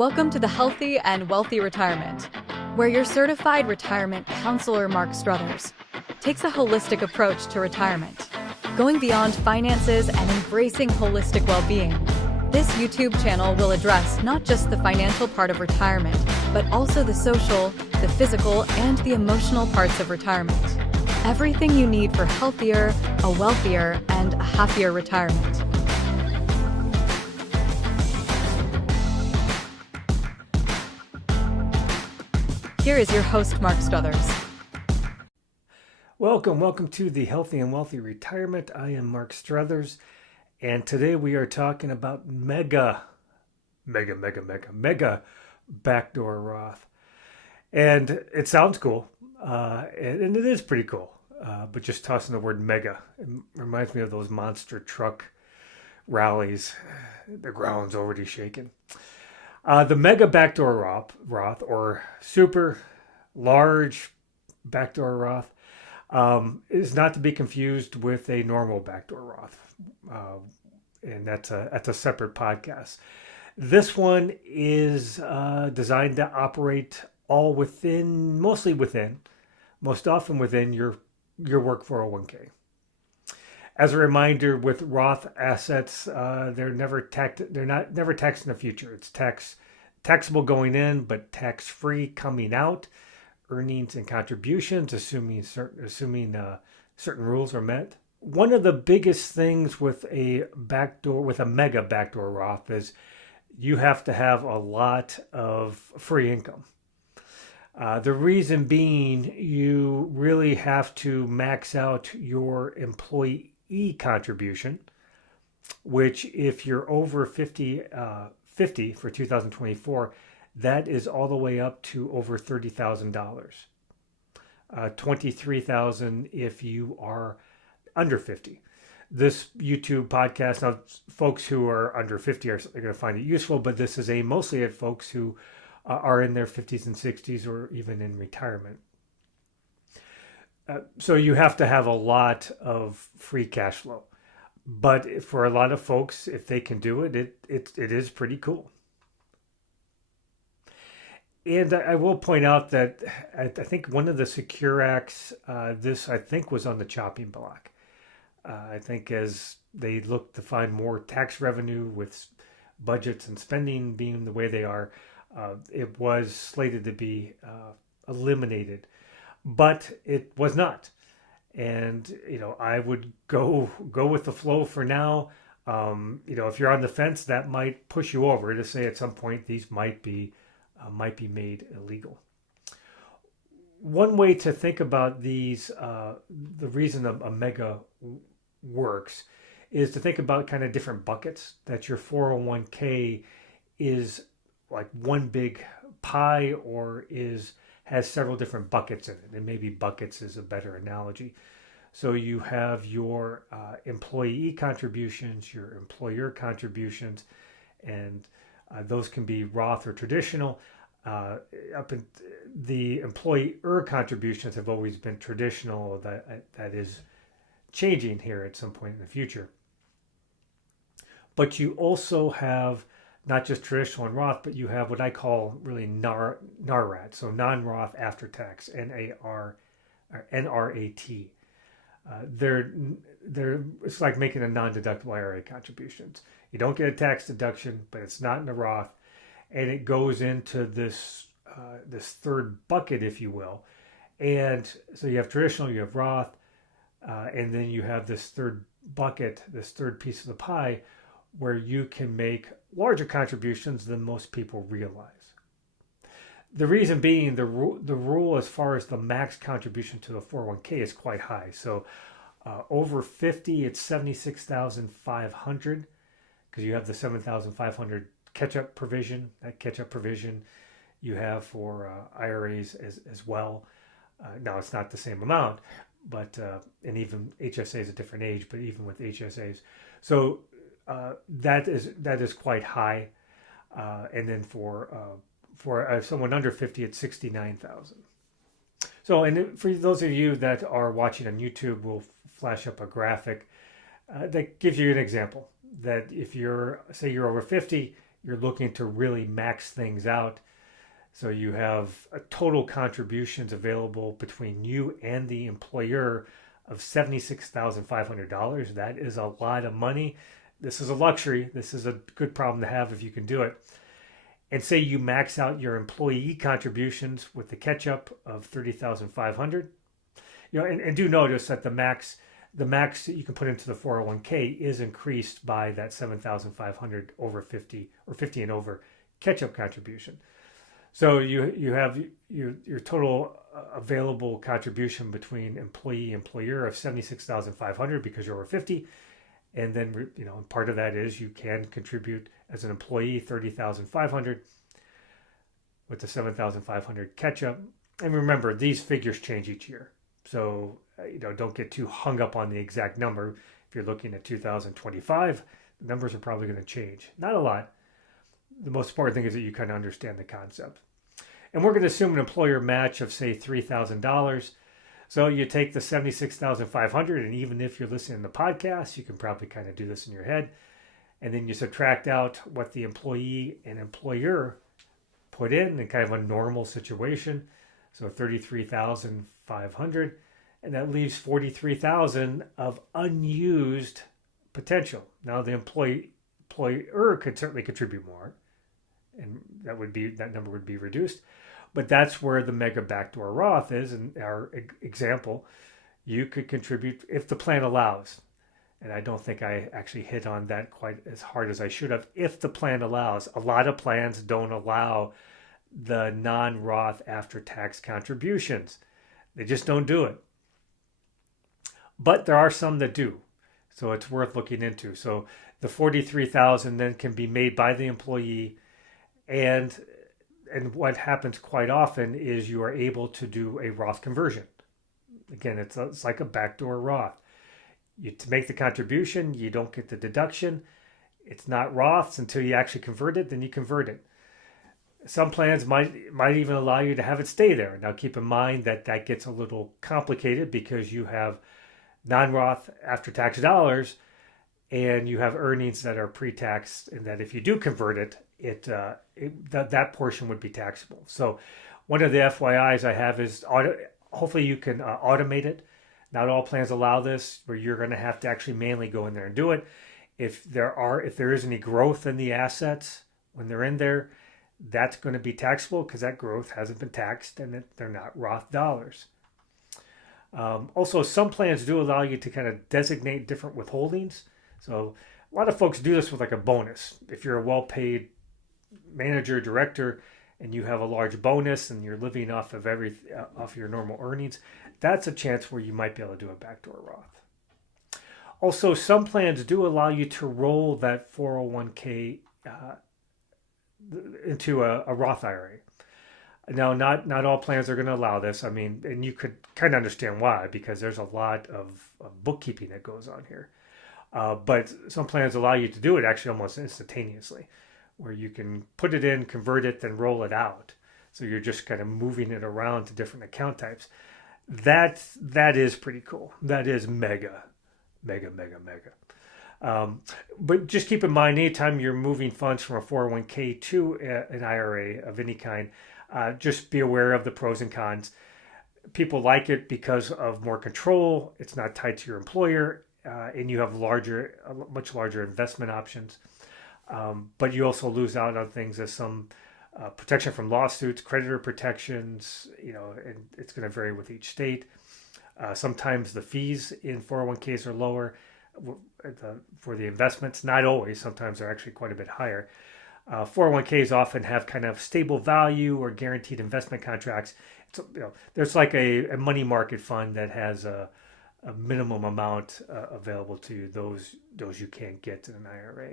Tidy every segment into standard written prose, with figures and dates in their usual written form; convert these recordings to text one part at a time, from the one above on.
Welcome to the Healthy and Wealthy Retirement, where your certified retirement counselor, Mark Struthers, takes a holistic approach to retirement, going beyond finances and embracing holistic well-being. This YouTube channel will address not just the financial part of retirement, but also the social, the physical, and the emotional parts of retirement. Everything you need for healthier, a wealthier, and a happier retirement. Here is your host, Mark Struthers. Welcome to the Healthy and Wealthy Retirement. I am Mark Struthers, and today we are talking about mega Backdoor Roth. And it sounds cool, and it is pretty cool, but just tossing the word mega, it reminds me of those monster truck rallies. The ground's already shaking. The mega Backdoor Roth, or super large Backdoor Roth, is not to be confused with a normal Backdoor Roth, and that's a separate podcast. This one is designed to operate most often within your work 401k. As a reminder, with Roth assets, they're never taxed in the future. It's taxable going in, but tax-free coming out. Earnings and contributions, assuming certain rules are met. One of the biggest things with a mega Backdoor Roth is you have to have a lot of free income. The reason being, you really have to max out your employee contribution, which if you're over 50 for 2024, that is all the way up to over $30,000. $23,000 if you are under 50. This YouTube podcast, now folks who are under 50 are going to find it useful, but this is mostly at folks who are in their 50s and 60s or even in retirement. So you have to have a lot of free cash flow. But for a lot of folks, if they can do it, it is pretty cool. And I will point out that I think one of the Secure Acts, this I think was on the chopping block. I think as they look to find more tax revenue with budgets and spending being the way they are, it was slated to be eliminated. But it was not. And, I would go with the flow for now. If you're on the fence, that might push you over to say at some point these might be made illegal. One way to think about these, the reason a mega works, is to think about kind of different buckets, that your 401k is like one big pie or has several different buckets in it, and maybe buckets is a better analogy. So you have your employee contributions, your employer contributions, and those can be Roth or traditional. The employer contributions have always been traditional. That is changing here at some point in the future. But you also have not just traditional and Roth, but you have what I call really NARAT, so non-Roth after tax, NRAT. It's like making a non-deductible IRA contributions. You don't get a tax deduction, but it's not in the Roth, and it goes into this third bucket, if you will. And so you have traditional, you have Roth, and then you have this third bucket, this third piece of the pie, where you can make larger contributions than most people realize. The reason being, the rule as far as the max contribution to the 401k is quite high. So over 50, it's $76,500, because you have the $7,500 catch-up provision. That catch-up provision you have for IRAs as well. Now, it's not the same amount, but and even HSA is a different age, but even with HSAs. So that is quite high, and then for someone under 50, it's $69,000. So, and for those of you that are watching on YouTube, we'll flash up a graphic that gives you an example that if you're over 50, you're looking to really max things out. So you have a total contributions available between you and the employer of $76,500. That is a lot of money. This is a luxury. This is a good problem to have if you can do it. And say you max out your employee contributions with the catch-up of $30,500. And do notice that the max that you can put into the 401k is increased by that 7,500 over 50 or 50 and over catch-up contribution. So you have your total available contribution between employee employer of 76,500 because you're over 50, and then part of that is you can contribute as an employee 30,500 with the 7,500 catch up. And remember, these figures change each year, so don't get too hung up on the exact number. If you're looking at 2025, the numbers are probably going to change. Not a lot. The most important thing is that you kind of understand the concept. And we're going to assume an employer match of, say, $3,000. So you take the 76,500, and even if you're listening to the podcast, you can probably kind of do this in your head. And then you subtract out what the employee and employer put in kind of a normal situation. So 33,500, and that leaves 43,000 of unused potential. Now the employer could certainly contribute more, and that number would be reduced. But that's where the mega backdoor Roth is. In our example, you could contribute if the plan allows. And I don't think I actually hit on that quite as hard as I should have. If the plan allows, a lot of plans don't allow the non-Roth after-tax contributions. They just don't do it. But there are some that do. So it's worth looking into. So the 43,000 then can be made by the employee, and what happens quite often is you are able to do a Roth conversion. Again, it's like a backdoor Roth. To make the contribution, you don't get the deduction. It's not Roths until you actually convert it, then you convert it. Some plans might even allow you to have it stay there. Now keep in mind that gets a little complicated because you have non-Roth after-tax dollars and you have earnings that are pre-tax, and that if you do convert it, that portion would be taxable. So one of the FYIs I have is hopefully you can automate it. Not all plans allow this, where you're going to have to actually manually go in there and do it. If there is any growth in the assets when they're in there, that's going to be taxable because that growth hasn't been taxed and they're not Roth dollars. Also, some plans do allow you to kind of designate different withholdings. So a lot of folks do this with like a bonus. If you're a well-paid manager, director, and you have a large bonus and you're living off of off your normal earnings, that's a chance where you might be able to do a backdoor Roth. Also, some plans do allow you to roll that 401k into a Roth IRA. Now, not all plans are going to allow this. I mean, and you could kind of understand why, because there's a lot of bookkeeping that goes on here. But some plans allow you to do it actually almost instantaneously, where you can put it in, convert it, then roll it out. So you're just kind of moving it around to different account types. That is pretty cool. That is mega. But just keep in mind, anytime you're moving funds from a 401k to an IRA of any kind, just be aware of the pros and cons. People like it because of more control. It's not tied to your employer, and you have much larger investment options. But you also lose out on things as some protection from lawsuits, creditor protections, and it's going to vary with each state. Sometimes the fees in 401ks are lower for the investments. Not always. Sometimes they're actually quite a bit higher. 401ks often have kind of stable value or guaranteed investment contracts. There's like a money market fund that has a minimum amount available to you. Those you can't get in an IRA.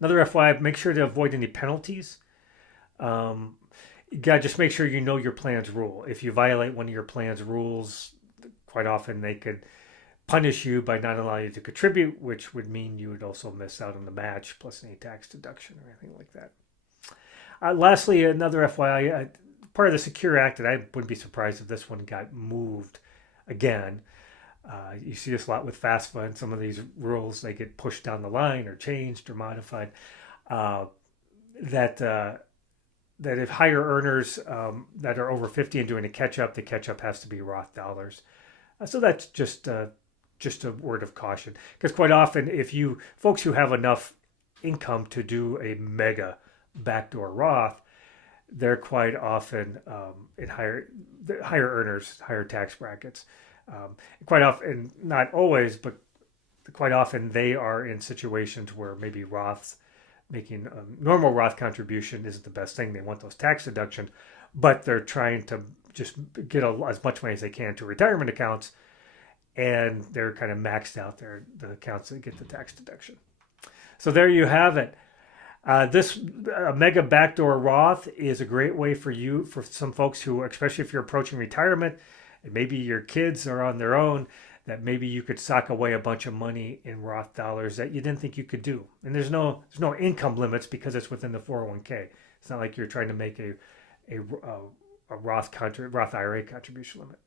Another FYI, make sure to avoid any penalties. You gotta just make sure you know your plan's rule. If you violate one of your plan's rules, quite often they could punish you by not allowing you to contribute, which would mean you would also miss out on the match plus any tax deduction or anything like that. Lastly, another FYI, part of the Secure Act, and I wouldn't be surprised if this one got moved again, You see this a lot with FAFSA, and some of these rules, they get pushed down the line or changed or modified. That if higher earners that are over 50 and doing a catch-up, the catch-up has to be Roth dollars. So that's just a word of caution. Because quite often, if you folks who have enough income to do a mega backdoor Roth, they're quite often in higher earners, higher tax brackets. Quite often, not always, but quite often they are in situations where maybe Roths making a normal Roth contribution isn't the best thing. They want those tax deductions, but they're trying to just get as much money as they can to retirement accounts, and they're kind of maxed out the accounts that get the tax deduction. So there you have it. This mega backdoor Roth is a great way for some folks who, especially if you're approaching retirement, and maybe your kids are on their own, that maybe you could sock away a bunch of money in Roth dollars that you didn't think you could do. And there's no income limits because it's within the 401k. It's not like you're trying to make a Roth IRA contribution limit.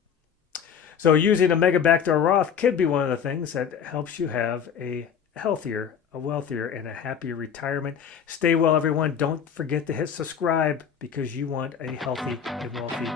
So using a mega backdoor Roth could be one of the things that helps you have a healthier, a wealthier, and a happier retirement. Stay well, everyone. Don't forget to hit subscribe because you want a healthy and wealthy